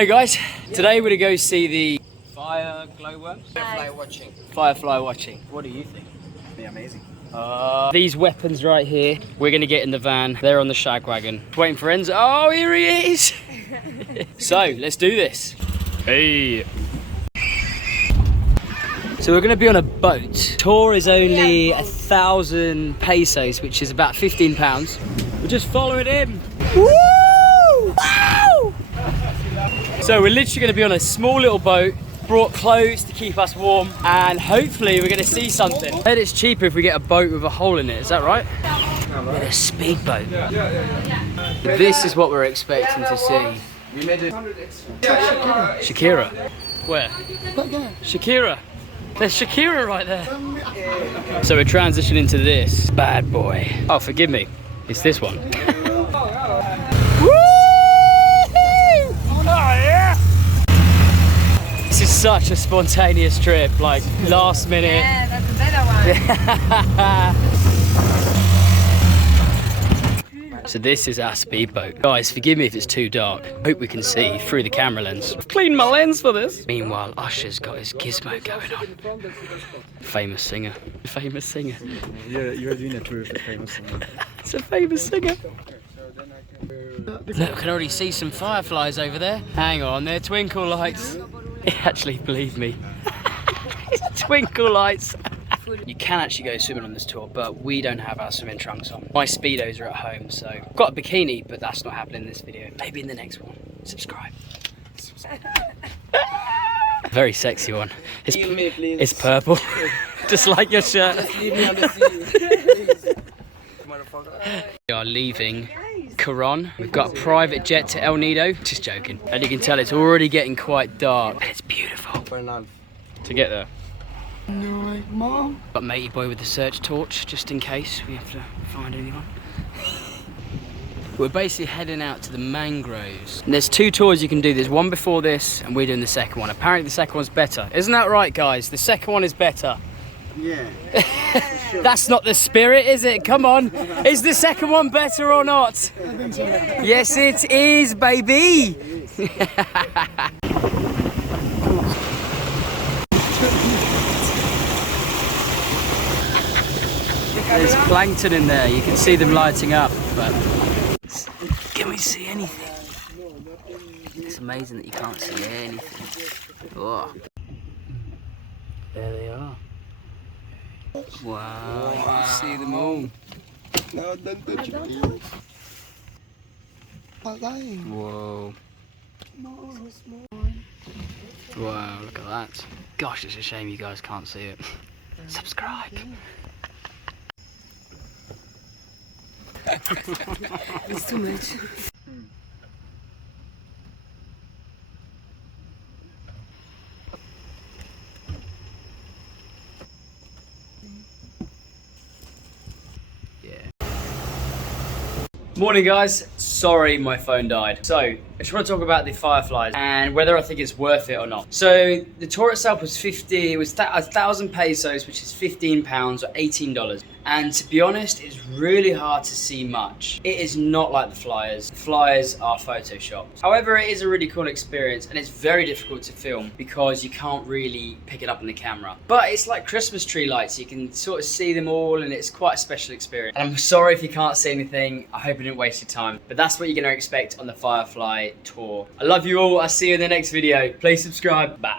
Hey guys, today we're gonna go see the glowworm? Firefly watching. What do you think? They're amazing. These weapons right here, we're gonna get in the van. They're on the shag wagon. Waiting for Enzo. Oh, here he is! So, let's do this. Hey! So we're gonna be on a boat. Tour is only 1,000 pesos, which is about 15 pounds. We're just following him. Woo! Wow! So we're literally gonna be on a small little boat, brought clothes to keep us warm, and hopefully we're gonna see something. I heard it's cheaper if we get a boat with a hole in it, is that right? With a speedboat. This is what we're expecting to see. We made it. Shakira. Where? Shakira. There's Shakira right there. So we're transitioning to this bad boy. Oh, forgive me. It's this one. This is such a spontaneous trip, like last minute. Yeah, that's a better one. So this is our speedboat. Guys, forgive me if it's too dark. Hope we can see through the camera lens. I've cleaned my lens for this. Meanwhile, Usher's got his gizmo going on. Famous singer. Famous singer. You're doing a tour for famous singer. It's a famous singer. Look, I can already see some fireflies over there. Hang on, they're twinkle lights. Actually, believe me. It's twinkle lights. You can actually go swimming on this tour, but we don't have our swimming trunks on. My Speedos are at home, so I've got a bikini, but that's not happening in this video. Maybe in the next one. Subscribe. Very sexy one. It's purple. Just like your shirt. Just leave me on the sea, please. We are leaving Coron. We've got a private jet to El Nido. Just joking. And you can tell it's already getting quite dark. And it's beautiful. To get there. No, Mom. Got matey boy with the search torch, just in case we have to find anyone. We're basically heading out to the mangroves. And there's two tours you can do. There's one before this, and we're doing the second one. Apparently the second one's better. Isn't that right, guys? The second one is better. Yeah. Sure. That's not the spirit, is it? Come on. Is the second one better or not? I think so. Yes, it is, baby. There's plankton in there. You can see them lighting up, but can we see anything? It's amazing that you can't see anything. Oh. There they are. Wow, you can see them all. No, don't touch me. Whoa. Wow, look at that. Gosh, it's a shame you guys can't see it. Subscribe. It's too much. Morning guys, sorry my phone died. So, I just want to talk about the fireflies and whether I think it's worth it or not. So, the tour itself was 1,000 pesos, which is 15 pounds or $18. And to be honest, it's really hard to see much. It is not like the flyers. The flyers are photoshopped. However, it is a really cool experience and it's very difficult to film because you can't really pick it up on the camera. But it's like Christmas tree lights. You can sort of see them all and it's quite a special experience. And I'm sorry if you can't see anything. I hope I didn't waste your time. But that's what you're going to expect on the Firefly tour. I love you all. I'll see you in the next video. Please subscribe. Bye.